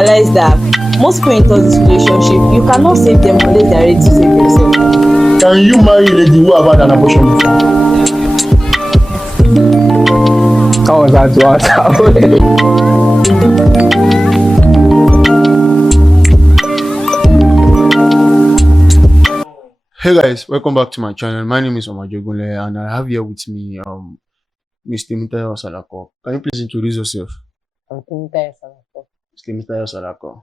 realize that most people in toxic relationship, you cannot save them unless they are ready to save themselves. Can you marry a lady who have had an abortion before? How was that to answer? Hey guys, welcome back to my channel. My name is Omajogunle and I have here with me Miss TEMITAYO. Can you please introduce yourself? I'm TEMITAYO. Miss TEMITAYO.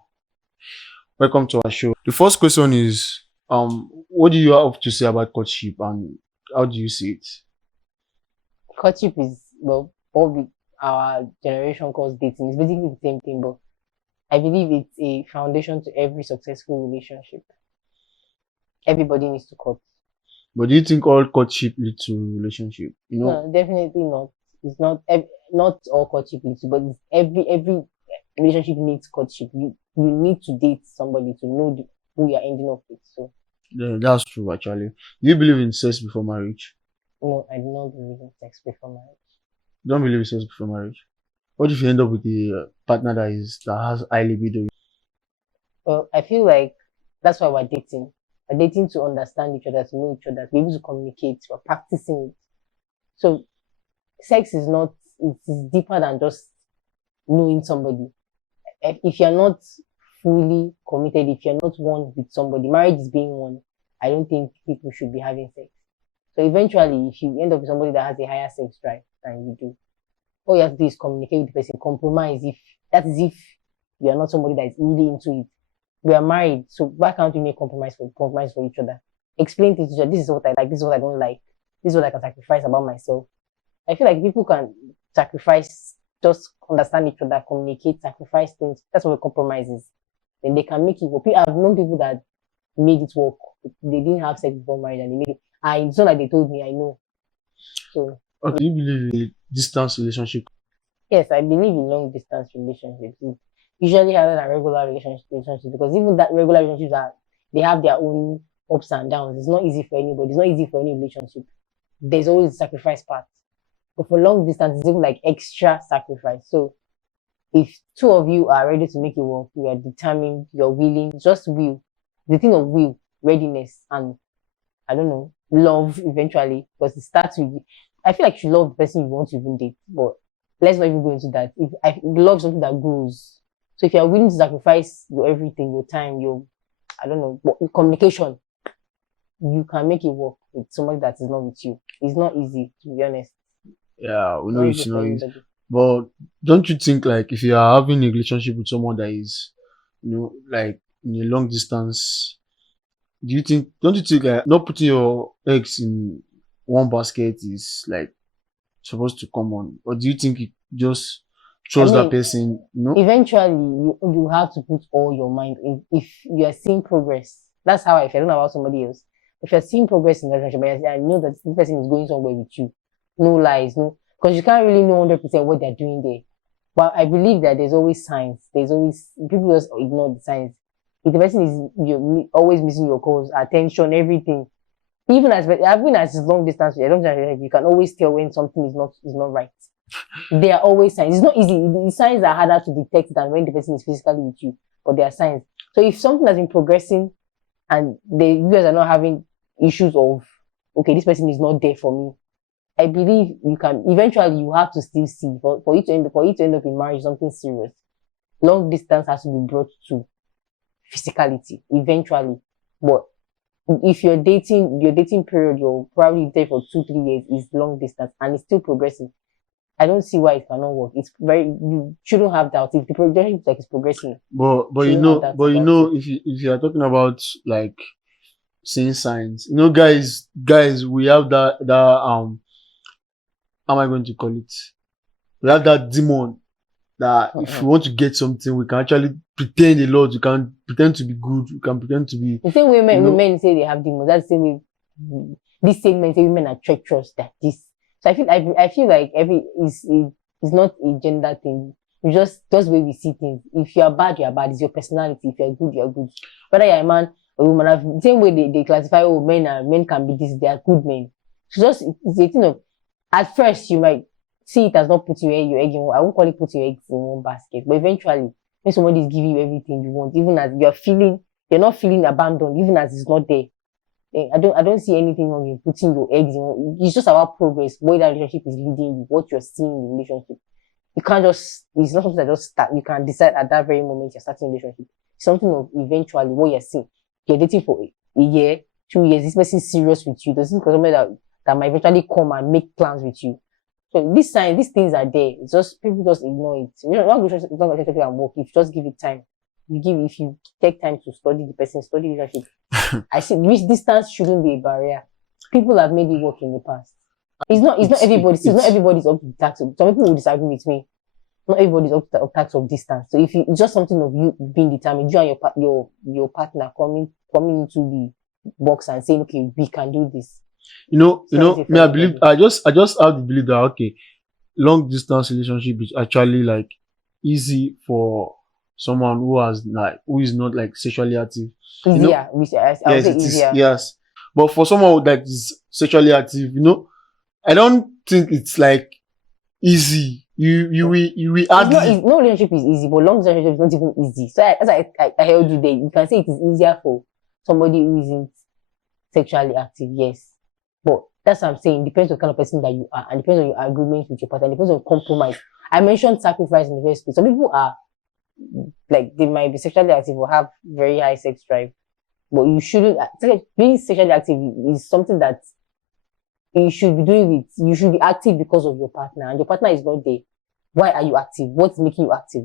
Welcome to our show. The first question is what do you have to say about courtship and how do you see it? Courtship is, well, what our generation calls dating. It's basically the same thing, but I believe it's a foundation to every successful relationship. Everybody needs to court. But do you think all courtship lead to relationship? No, definitely not. It's not all courtship leads to, but it's every relationship needs courtship. You need to date somebody to know who you're ending up with. So yeah, that's true actually. Do you believe in sex before marriage? no, I do not believe in sex before marriage. You don't believe in sex before marriage? What if you end up with a partner that has high libido? Well, I feel like that's why we're dating. We're dating to understand each other, to know each other, to be able to communicate. We're practicing it. So sex is not, it is deeper than just knowing somebody. If you're not fully committed, if you're not one with somebody, marriage is being one. I don't think people should be having sex. So eventually, if you end up with somebody that has a higher sex drive than you do, all you have to do is communicate with the person, compromise. If you are not somebody that is really into it. We are married, so why can't we make compromise for each other? Explain to each other, this is what I like, this is what I don't like, this is what I can sacrifice about myself. I feel like people can sacrifice, just understand each other, communicate, sacrifice things. That's what a compromise is. Then they can make it work. I've known people that made it work. They didn't have sex before marriage and they made it. It's not like they told me, I know. So okay, do you believe in distance relationship? Yes, I believe in long distance relationships. It's usually harder than regular relationships because even that regular relationships they have their own ups and downs. It's not easy for anybody. It's not easy for any relationship. There's always the sacrifice part. But for long distance, it's even like extra sacrifice. So if two of you are ready to make it work, you are determined, you're willing, just will. The thing of will, readiness, and I don't know, love eventually, because it starts with, I feel like you love the person you want to even date, but let's not even go into that. If love is something that grows. So if you're willing to sacrifice your everything, your time, I don't know, communication, you can make it work with somebody that is not with you. It's not easy, to be honest. Yeah, we know it's not easy. Everybody. But don't you think like if you are having a relationship with someone that is, like in a long distance, don't you think like not putting your eggs in one basket is like supposed to come on? Or do you think it just trust that person? Eventually you have to put all your mind in. If you are seeing progress, that's how I feel. I don't know about somebody else. If you're seeing progress in the relationship, I know that this person is going somewhere with you. No lies, because you can't really know 100% what they're doing there. But I believe that there's always signs. There's always, people just ignore the signs. If the person is, you're always missing your calls, attention, everything. Even as long distance, you can always tell when something is not right. There are always signs. It's not easy. The signs are harder to detect than when the person is physically with you, but there are signs. So if something has been progressing and you guys are not having issues of, okay, this person is not there for me, I believe you can, eventually you have to still see, for you to end up in marriage, something serious. Long distance has to be brought to physicality, eventually. But if your dating period, you're probably there for 2-3 years, is long distance and it's still progressing. I don't see why it cannot work. You shouldn't have doubt. If the relationship like is progressing. But if you are talking about like seeing signs, guys, we have that how am I going to call it? We have that demon that if we want to get something, we can actually pretend a lot. We can pretend to be good. We can pretend to be. The same way women say they have demons. That's the same way these same men say women are treacherous. That this. So I feel like it's not a gender thing. It's just the way we see things. If you are bad, you are bad. It's your personality. If you are good, you are good. Whether you're a man or a woman, the same way they classify men can be this. They are good men. So it's a thing of, at first you might see it as not putting your egg in one. I won't call it putting your eggs in one basket, but eventually when somebody is giving you everything you want, even as you're not feeling abandoned, even as it's not there. I don't see anything wrong in putting your eggs in. It's just about progress, where that relationship is leading you, what you're seeing in the relationship. You can't just, it's not something that just start. You can decide at that very moment you're starting a relationship. It's something of eventually what you're seeing. You're dating for a year, 2 years. This person is serious with you. This is somebody that might eventually come and make plans with you. So these things are there. It's just people just ignore it. You know, not relationship and work. If you just give it time, if you take time to study the person, study relationship. I see which distance shouldn't be a barrier. People have made it work in the past. It's not everybody. Not everybody's up to the tax. Some people will disagree with me. Not everybody's up to the tax of distance. So if it's just something of you being determined, you and your partner coming into the box and saying, okay, we can do this. Me, I believe I just have the belief that okay, long distance relationship is actually like easy for someone who is not like sexually active. Easier, I would say easier. Yes. But for someone that is sexually active, I don't think it's like easy. You will hardly. No relationship is easy, but long distance relationship is not even easy. So as I heard you there, you can say it is easier for somebody who isn't sexually active, yes. But that's what I'm saying. Depends on the kind of person that you are, and depends on your agreement with your partner, depends on compromise. I mentioned sacrifice in the first place. Some people are like, they might be sexually active or have very high sex drive, but you shouldn't. Being sexually active is something that you should be doing you should be active because of your partner, and your partner is not there. Why are you active? What's making you active?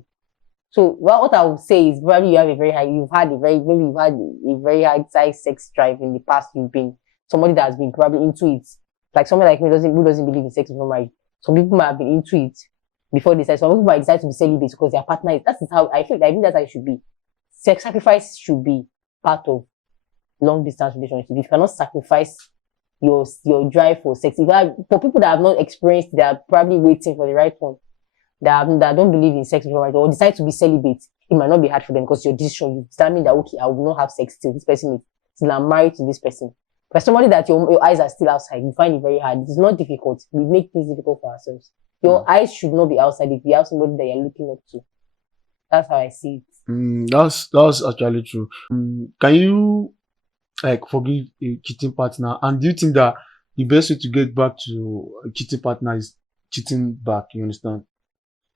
So what I would say is probably you've had a very high sex drive in the past. You've been somebody that has been probably into it. Like somebody like me who doesn't believe in sex before marriage. Some people might have been into it before they decide. Some people might decide to be celibate because their partner is. That is how I feel. I think that's how it should be. Sex sacrifice should be part of long distance relationship. If you cannot sacrifice your drive for sex, for people that have not experienced, they are probably waiting for the right one. That don't believe in sex before marriage or decide to be celibate. It might not be hard for them because your decision, you determine that okay, I will not have sex till this person till I'm married to this person. But somebody that your eyes are still outside, you find it very hard. It's not difficult. We make things difficult for ourselves. Your eyes should not be outside if you have somebody that you're looking up to. That's how I see it. That's actually true. Can you like forgive a cheating partner? And do you think that the best way to get back to a cheating partner is cheating back? You understand?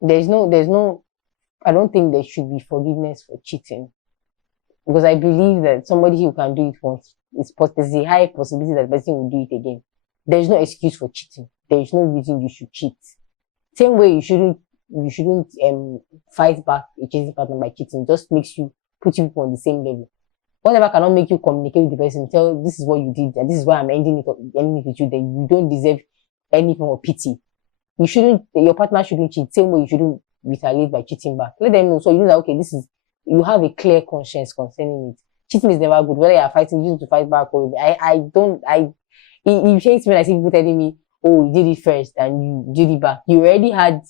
There's no. I don't think there should be forgiveness for cheating, because I believe that somebody who can do it once, there's a high possibility that the person will do it again. There's no excuse for cheating. There is no reason you should cheat. Same way you shouldn't fight back a cheating partner by cheating. Just put you on the same level. Whatever cannot make you communicate with the person, tell this is what you did and this is why I'm ending it with you, then you don't deserve any form of pity. Your partner shouldn't cheat. Same way you shouldn't retaliate by cheating back. Let them know. So you know that, okay, you have a clear conscience concerning it. Cheating is never good. Whether you're fighting, you need to fight back or it hates me when I see people telling me, oh, you did it first and you did it back. You already had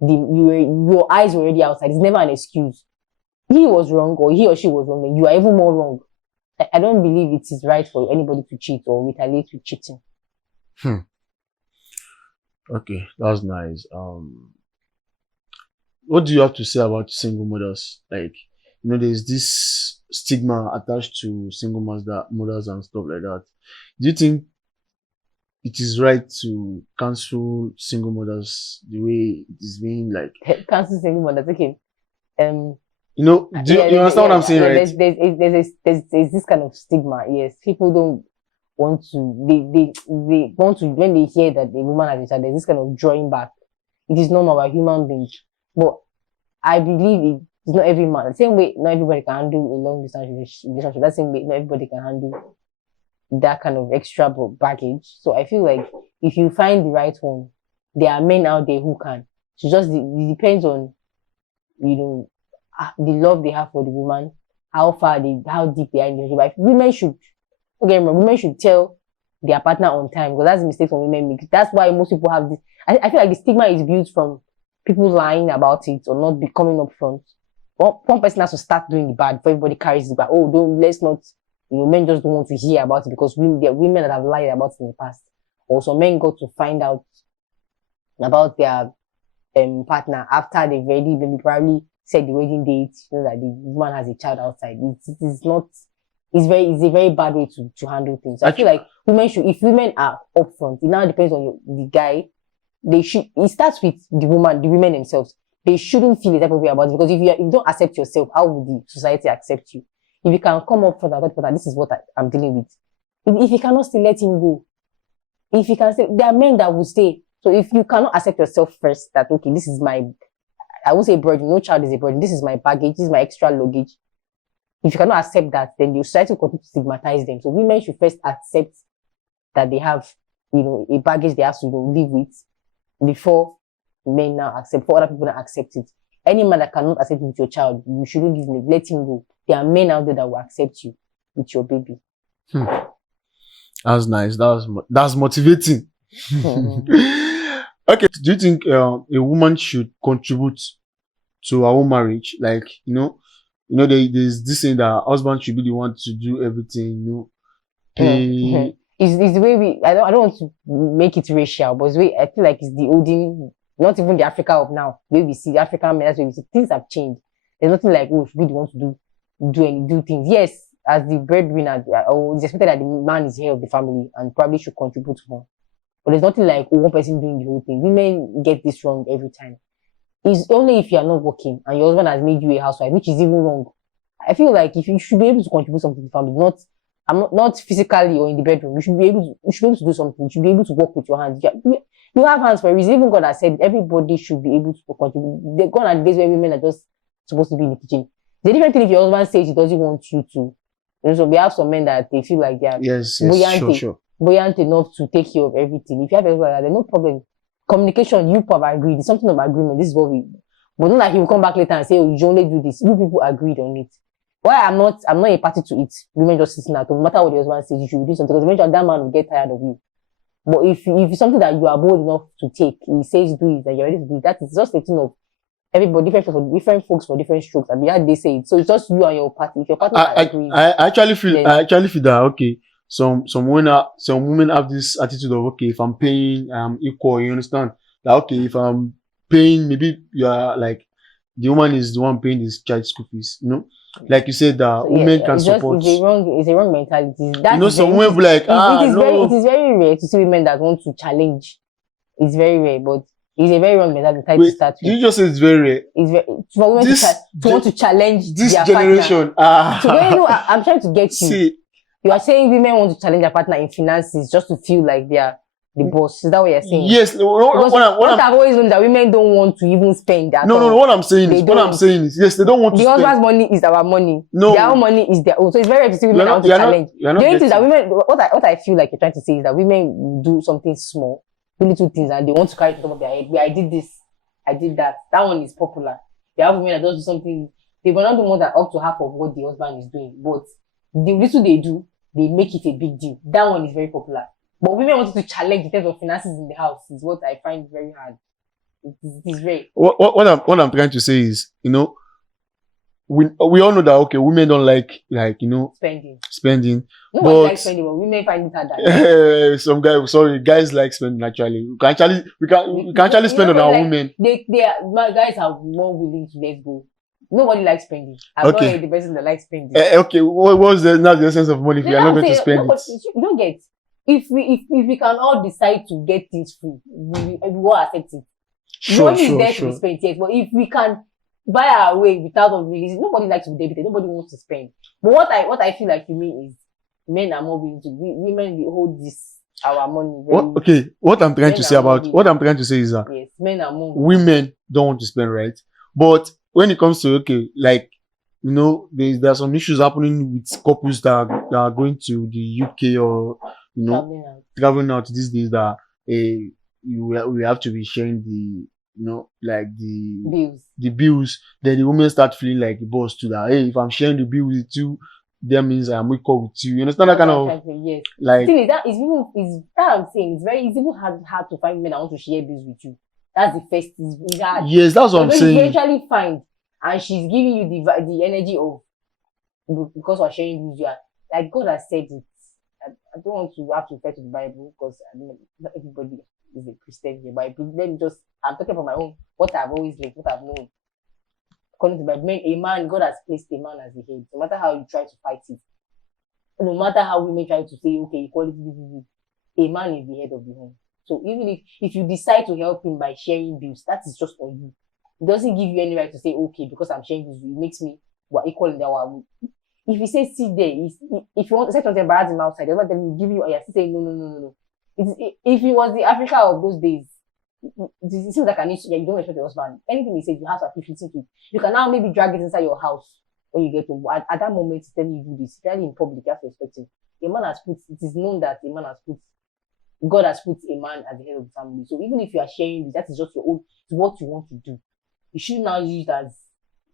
your eyes were already outside. It's never an excuse. He was wrong or he or she was wrong, then you are even more wrong. I don't believe it is right for anybody to cheat or retaliate with cheating. Okay, that's nice. What do you have to say about single mothers? Like, there's this stigma attached to single mothers and stuff like that. Do you think it is right to cancel single mothers the way it is being like? Cancel single mothers, okay. Do you understand what I'm saying, right? There's this kind of stigma. Yes, people don't want to. They want to, when they hear that a woman has a child, there's this kind of drawing back. It is normal, we're human beings. But I believe it's not every man. The same way, not everybody can handle a long distance relationship. That same way, not everybody can handle that kind of extra baggage. So I feel like if you find the right one, there are men out there who can. So it depends on, the love they have for the woman, how deep they are in the relationship. Women should tell their partner on time, because that's the mistake some women make. That's why most people have this. I feel like the stigma is built from people lying about it or not becoming upfront. One person has to start doing the bad before everybody carries it back. Oh, let's not. Men just don't want to hear about it because there are women that have lied about it in the past. Or some men got to find out about their partner after they've already maybe probably set the wedding date, you know that the woman has a child outside. It's not. It's a very bad way to handle things. I feel like women should, if women are upfront, it now depends on the guy. They should. It starts with the women themselves. They shouldn't feel the type of way about it, because if you don't accept yourself, how would the society accept you? If you can come up front and talk about this is what I'm dealing with. If you cannot still let him go, if you can say, there are men that will stay. So if you cannot accept yourself first, that okay, this is my, I won't say burden, no child is a burden, this is my baggage, this is my extra luggage. If you cannot accept that, then the society will continue to stigmatize them. So women should first accept that they have, a baggage they have to live with before men now accept, for other people to accept it. Any man that cannot accept it with your child, you shouldn't give me, let him go. There are men out there that will accept you with your baby. That's nice. That's motivating. Okay, do you think a woman should contribute to her own marriage? Like, there's this saying that husband should be the one to do everything, pay. It's the way I don't want to make it racial, but it's the way I feel like it's the olden, not even the Africa of now. The way we see the African men, that's where we see things have changed. There's nothing like, oh, if we want to do things. Yes, as the breadwinner, it's expected that the man is here of the family and probably should contribute more. But there's nothing like one person doing the whole thing. Women get this wrong every time. It's only if you are not working and your husband has made you a housewife, which is even wrong. I feel like if you should be able to contribute something to the family, not physically or in the bedroom. You should be able to do something. You should be able to work with your hands. You have hands for a reason. Even God has said everybody should be able to contribute. Gone are the days where women are just supposed to be in the kitchen. The different thing if your husband says he doesn't want you to. So we have some men that they feel like they are buoyant enough to take care of everything. If you have everything like that, there's no problem. Communication, you have agreed. It's something of agreement. This is what we. But not like he will come back later and say, "Oh, you only do this." You people agreed on it. Why I'm not a party to it. Women just sitting at home. No matter what the husband says, you should do something, because eventually that man will get tired of you. But if it's something that you are bold enough to take, he says do it and you're ready to do it. That is just a thing of everybody, different folks for different strokes. I mean, how they say it. So it's just you and your party. If your partner agrees, I actually feel that okay. Some women have this attitude of, okay, if I'm paying, I'm equal. You understand that? Okay, if I'm paying, maybe you are like the woman is the one paying this child school fees. Like you said, that women can support. It's a wrong mentality. Some women be like, it is very rare to see women that want to challenge. It's very rare, but it's a very wrong mentality to start with. You just say it's very rare. It's very for women to want to challenge this their generation. Partner. So when I'm trying to get you. See, you are saying women want to challenge their partner in finances just to feel like they are the boss. Is that what you're saying? Yes. What I've always known that women don't want to even spend at all. No. What I'm saying is, yes, they don't want to spend. The husband's money is our money. No. Their own money is their own. So it's very rare to see women want to challenge. The only thing that women, what I feel like you're trying to say is that women do something small, do little things, and they want to carry it to the top of their head. I did this, I did that. That one is popular. They have women that just do something. They will not do more than up to half of what the husband is doing, but the little they do, they make it a big deal. That one is very popular. But women wanted to challenge in terms of finances in the house is what I find very hard. It is rare. What I'm trying to say is, we all know that, okay, women don't like spending. No one likes spending, but women find it hard. Some guys like spending actually. We can actually spend on our women. My guys are more willing to let go. Nobody likes spending. I'm not the person that likes spending. Okay, what's now the essence of money if you're not going to spend it? You don't get. If we can all decide to get things free, we will accept it. Money is there to be spent, yes, but if we can buy our way without releasing, nobody likes to be debited. Nobody wants to spend. But what I feel like you mean is men are more willing to. Women we hold this our money. What I'm trying to say is that yes, men are more. Women don't want to spend, right? But when it comes to there are some issues happening with couples that are going to the UK or traveling out these days that we have to be sharing the bills. The bills. Then the women start feeling like a boss too. That hey, if I'm sharing the bill with you, that means I'm equal with you. You understand that kind of yes. like. The thing is that I'm saying it's even hard to find men that want to share bills with you. That's the first. It's hard. Yes, that's what I'm saying. You eventually find, and she's giving you the energy of because we're sharing bills. Like God has said it. I don't want to have to refer to the Bible because not everybody is a Christian here. But I'm talking about my own, what I've always lived, what I've known. according to the Bible, a man, God has placed a man as the head. No matter how you try to fight it, no matter how women try to say, okay, equality, a man is the head of the home. So even if you decide to help him by sharing bills, that is just on you. It doesn't give you any right to say, okay, because I'm sharing bills, it makes me equal in that one. If he says sit there, if you want to say something embarrass him outside, they'll tell you, give you, you're still saying no. If it was the Africa of those days, it seems like an issue. Yeah, you don't respect your husband. Anything he says, you have to actually listen to it. You can now maybe drag it inside your house when you get home. But at that moment, then you do this, especially in public, you have to respect him. A man has put, it is known that a man has put, God has put a man at the head of the family. So even if you are sharing this, that is just your own, it's what you want to do. You should now use it as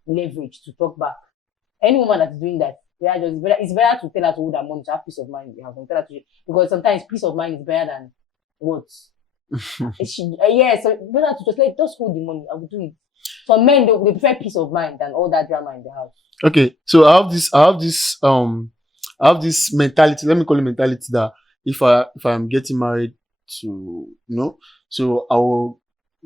leverage to talk back. Any woman that is doing that, it's better to tell her to hold her money to have peace of mind. You have to tell her to, because sometimes peace of mind is better than what? So better to just hold the money. I will do it. Some men they prefer peace of mind than all that drama in the house. Okay, so I have this mentality. Let me call it mentality that if I'm getting married to so I will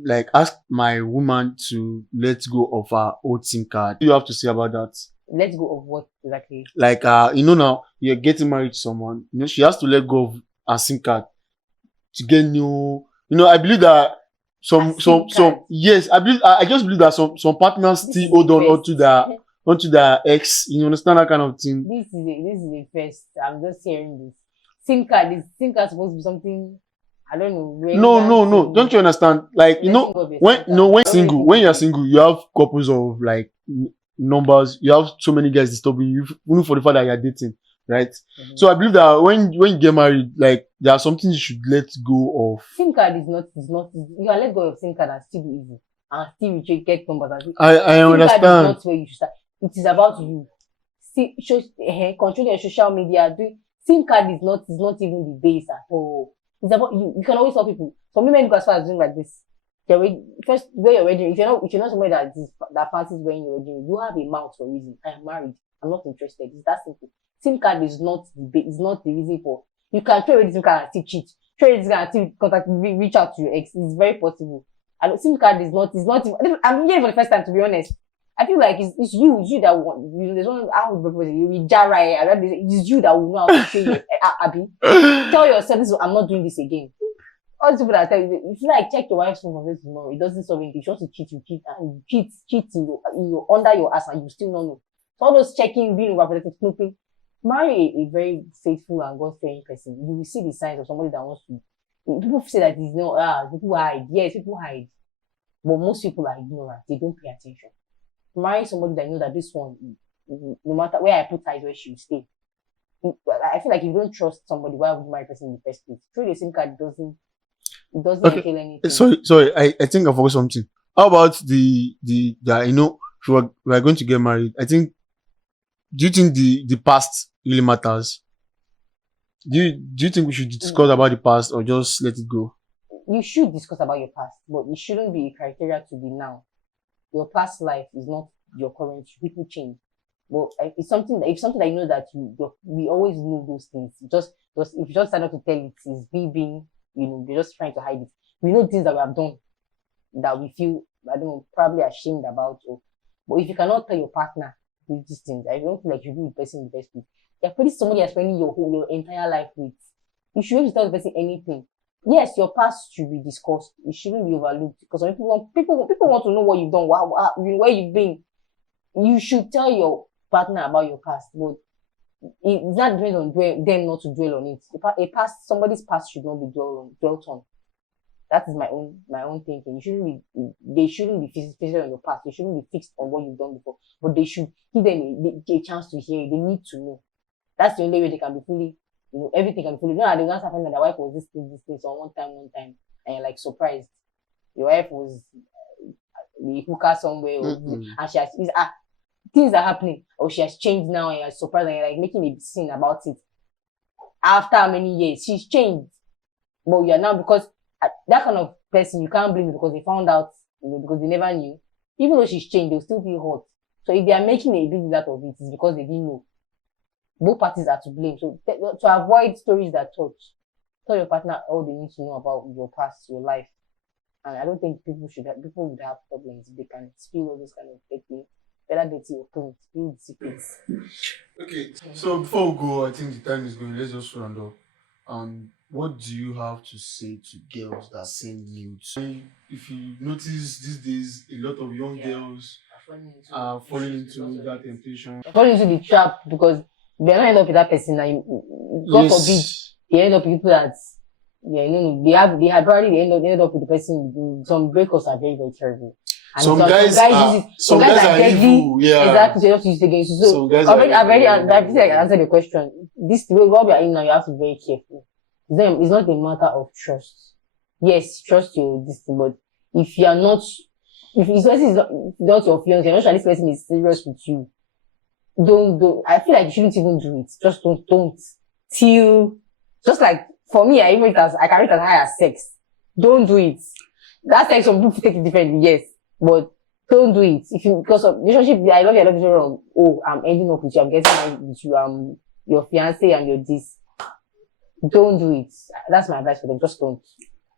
like ask my woman to let go of her old SIM card. What do you have to say about that? Let go of what exactly? Like now you're getting married to someone. She has to let go of her SIM card to get new. I believe that some yes, I just believe that some partners still hold on onto their ex. You understand that kind of thing? This is a first. I'm just hearing this. SIM card supposed to be something. I don't know. No. Don't you understand? Like when you're single, you have couples of like numbers. You have so many guys disturbing you, even for the fact that you're dating, right? Mm-hmm. So I believe that when you get married, like there are some things you should let go of. SIM card is not. You can let go of SIM card and still be easy and still get numbers. I understand. SIM card is not where you should start. It is about you. Controlling your social media. SIM card is not even the base at all. It's about you. You can always tell people. Some women go as far as doing like this. First, wear your wedding. If you're not somebody that fancies wearing your wedding, you have a mouth for a reason. I am married. I'm not interested. It's that simple. SIM card is not the reason for. You can trade with SIM card and still cheat. Trade this card and still reach out to your ex. It's very possible. And SIM card is not. I'm here for the first time, to be honest. I feel like it's you that want. There's one I would propose you will jara. It's you that will know how to train Abby. Tell yourself this. I'm not doing this again. All the people that tell you, if you like check your wife's phone from this tomorrow, it doesn't solve anything. If you want to cheat, you cheat, and you cheat under your ass, and you still don't know. So all those checking, being overprotective, snooping. Marry a very faithful and God-fearing person. You will see the signs of somebody that wants to. People say that it's people hide. Yes, people hide, but most people are ignorant. They don't pay attention. Marry somebody that knows that this one, no matter where I put her, is where she will stay. I feel like if you don't trust somebody, why would you marry a person in the first place? Through the SIM card, it doesn't entail anything. Sorry. I think I forgot something. How about the if we are going to get married? I think. Do you think the past really matters? Do you think we should discuss about the past or just let it go? You should discuss about your past, but it shouldn't be a criteria to be now. Your past life is not your current. People change, but it's something that you know that we always know those things. Just if you just start to tell it, it's being you're just trying to hide it. We know things that we have done that we feel probably ashamed about. But if you cannot tell your partner these things, I don't feel like you be the person in the first place. You're pretty somebody you're spending your entire life with. You shouldn't tell the person anything. Yes, your past should be discussed. It shouldn't be overlooked because people want to know what you've done, where you've been. You should tell your partner about your past, but it's not depends on them not to dwell on it. Somebody's past should not be dwelt on. That is my own thinking. They shouldn't be fixed on your past. They shouldn't be fixed on what you've done before. But they should give them a chance to hear it. They need to know. That's the only way they can be fully, everything can be fully. They don't happen that their wife was this on one time, and you're like surprised. Your wife was the hooker somewhere, and she has things are happening, or she has changed now, and you're surprised, and you're like making a scene about it. After how many years she's changed, but you're now because. That kind of person, you can't blame it because they found out, because they never knew. Even though she's changed, they'll still feel hurt. So if they are making a big deal out of it, it's because they didn't know. Both parties are to blame. So to avoid stories that touch, tell your partner all they need to know about your past, your life. And I don't think people would have problems if they can spill all those kind of things better dirty your clothes, build secrets. Okay, so before we go, I think the time is going. Let's just round up. What do you have to say to girls that send nudes? If you notice these days, a lot of young girls are falling into that temptation. Fall into the trap because they don't end up with that person and God forbid they end up with people that they end up with the person. Some breakups are very, very terrible. And some guys are evil, yeah. Exactly, so you have to use it against you. So I've already answered the question. This way, what we are in now, you have to be very careful. It's not a matter of trust. Yes, trust your this thing, but if you are not, if this person is not your fiance, you're not sure this person is serious with you. Don't. I feel like you shouldn't even do it. Just don't. Just like for me, I carry it as high as sex. Don't do it. That sex, some people take it differently, yes, but don't do it. Because of relationship, I love you wrong. Oh, I'm ending up with you. I'm getting married with you. I'm your fiance and your this. Don't do it. That's my advice for them. Just don't.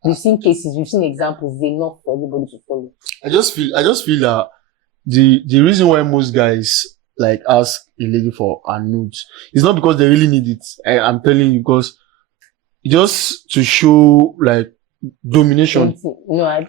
We've seen cases, we've seen examples. They're enough for everybody to follow. I just feel that the reason why most guys like ask a lady for a nude is not because they really need it. I'm telling you, because just to show like domination. I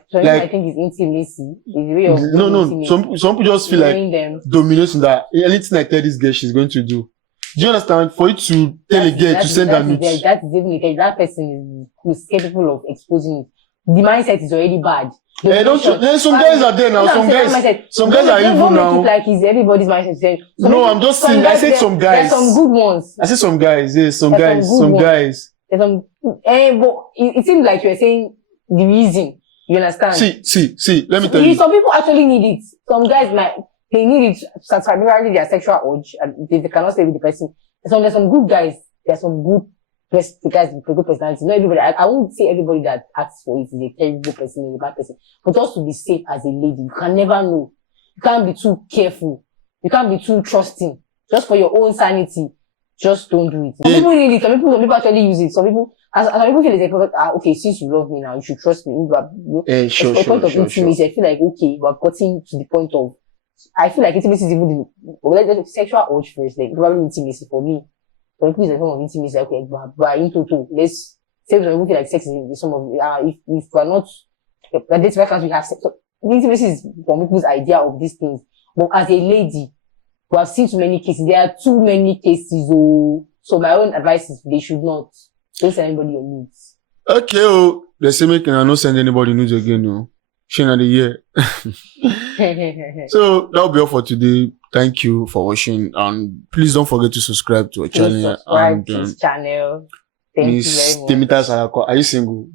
think it's intimacy. It's a way of intimacy. Some people just feel like domination, that anything I tell this girl, she's going to do. Do you understand? For you to tell a girl to send a nude, that is even that person is capable of exposing it. The mindset is already bad. Some guys are there now. Some guys are evil now. Don't make it like it's everybody's mindset. No, I'm just saying. I said some guys. There's some good ones. I said some guys. Yes, some guys. There's some. But it seems like you're saying the reason. You understand? See. Let me tell you. Some people actually need it. Some guys they need it to satisfy their sexual urge, and they cannot stay with the person. There's some good guys. There's some good guys with a good personality. Not everybody. I won't say everybody that asks for it is a terrible person, is a bad person. But just to be safe as a lady, you can never know. You can't be too careful. You can't be too trusting. Just for your own sanity, just don't do it. Some people need it. Some people actually use it. Some people feel like, okay, since you love me now, you should trust me. Sure. Point of intimacy, I feel like, okay, we're getting to the point of, I feel like intimacy is even sexual urge first, like probably intimacy for me. For people, it's a form of intimacy, like, okay, we're into two. Let's say some people feel like sex is some of, if we're not, that's why can't we have sex? So, intimacy is for people's idea of these things. But as a lady, we have seen too many cases. There are too many cases. So my own advice is they should not. Don't send anybody your nudes. Okay, they say make I not send anybody nudes again, no. Shane of the year. So that'll be all for today. Thank you for watching, and please don't forget to subscribe to our channel. Subscribe to this channel. Thank you very much. TEMITAYO, are you single?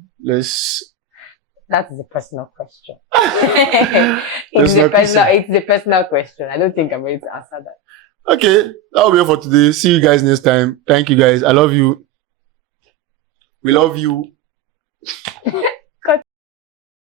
That is a personal question. It's a personal question. I don't think I'm ready to answer that. Okay, that'll be all for today. See you guys next time. Thank you guys. I love you. We love you.